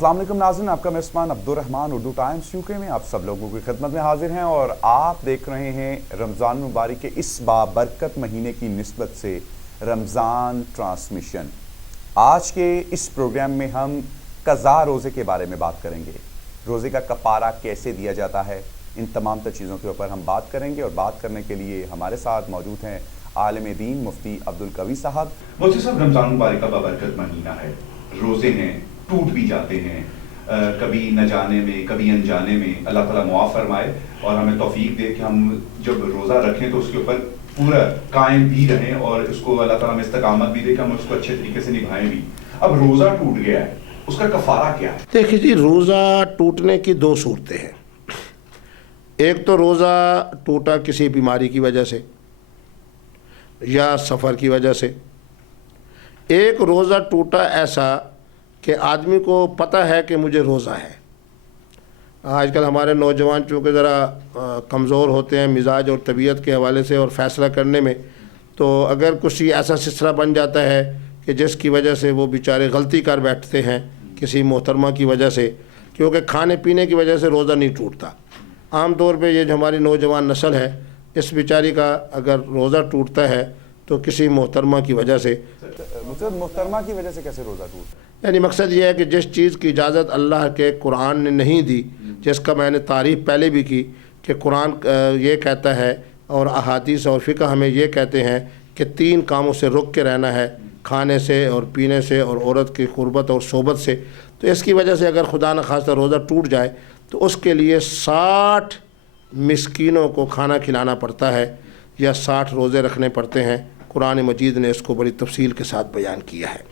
السلام علیکم ناظرین، آپ کا میزبان عبدالرحمان اردو ٹائمز UK میں آپ سب لوگوں کی خدمت میں حاضر ہیں اور آپ دیکھ رہے ہیں رمضان مبارک کے اس بابرکت مہینے کی نسبت سے رمضان ٹرانسمیشن۔ آج کے اس پروگرام میں ہم قضاء روزے کے بارے میں بات کریں گے، روزے کا کفارہ کیسے دیا جاتا ہے، ان تمام تر چیزوں کے اوپر ہم بات کریں گے۔ اور بات کرنے کے لیے ہمارے ساتھ موجود ہیں عالم دین مفتی عبدالقوی صاحب۔ مفتی صاحب، رمضان مبارک کا بابرکت مہینہ ہے، روزے ہیں، ٹوٹ بھی جاتے ہیں، کبھی نہ جانے میں کبھی انجانے میں۔ اللہ تعالیٰ معاف فرمائے اور ہمیں توفیق دے کہ ہم جب روزہ رکھیں تو اس کے اوپر پورا قائم بھی رہیں اور اس کو اللہ تعالیٰ ہمیں استقامت بھی دے کہ ہم اس کو اچھے طریقے سے نبھائیں بھی۔ اب روزہ ٹوٹ گیا ہے، اس کا کفارہ کیا ہے؟ دیکھیے جی، روزہ ٹوٹنے کی دو صورتیں ہیں۔ ایک تو روزہ ٹوٹا کسی بیماری کی وجہ سے یا سفر کی وجہ سے، ایک روزہ ٹوٹا ایسا کہ آدمی کو پتہ ہے کہ مجھے روزہ ہے۔ آج کل ہمارے نوجوان چونکہ ذرا کمزور ہوتے ہیں مزاج اور طبیعت کے حوالے سے اور فیصلہ کرنے میں، تو اگر کچھ ایسا سلسلہ بن جاتا ہے کہ جس کی وجہ سے وہ بیچارے غلطی کر بیٹھتے ہیں کسی محترمہ کی وجہ سے، کیونکہ کھانے پینے کی وجہ سے روزہ نہیں ٹوٹتا۔ عام طور پہ یہ جو ہماری نوجوان نسل ہے، اس بیچاری کا اگر روزہ ٹوٹتا ہے تو کسی محترمہ کی وجہ سے۔ محترمہ کی وجہ سے کیسے روزہ ٹوٹتا ہے؟ یعنی مقصد یہ ہے کہ جس چیز کی اجازت اللہ کے قرآن نے نہیں دی، جس کا میں نے تعریف پہلے بھی کی کہ قرآن یہ کہتا ہے اور احادیث اور فقہ ہمیں یہ کہتے ہیں کہ 3 کاموں سے رک کے رہنا ہے، کھانے سے اور پینے سے اور عورت کی قربت اور صحبت سے۔ تو اس کی وجہ سے اگر خدا نخواستہ روزہ ٹوٹ جائے تو اس کے لیے 60 مسکینوں کو کھانا کھلانا پڑتا ہے یا 60 روزے رکھنے پڑتے ہیں۔ قرآن مجید نے اس کو بڑی تفصیل کے ساتھ بیان کیا ہے۔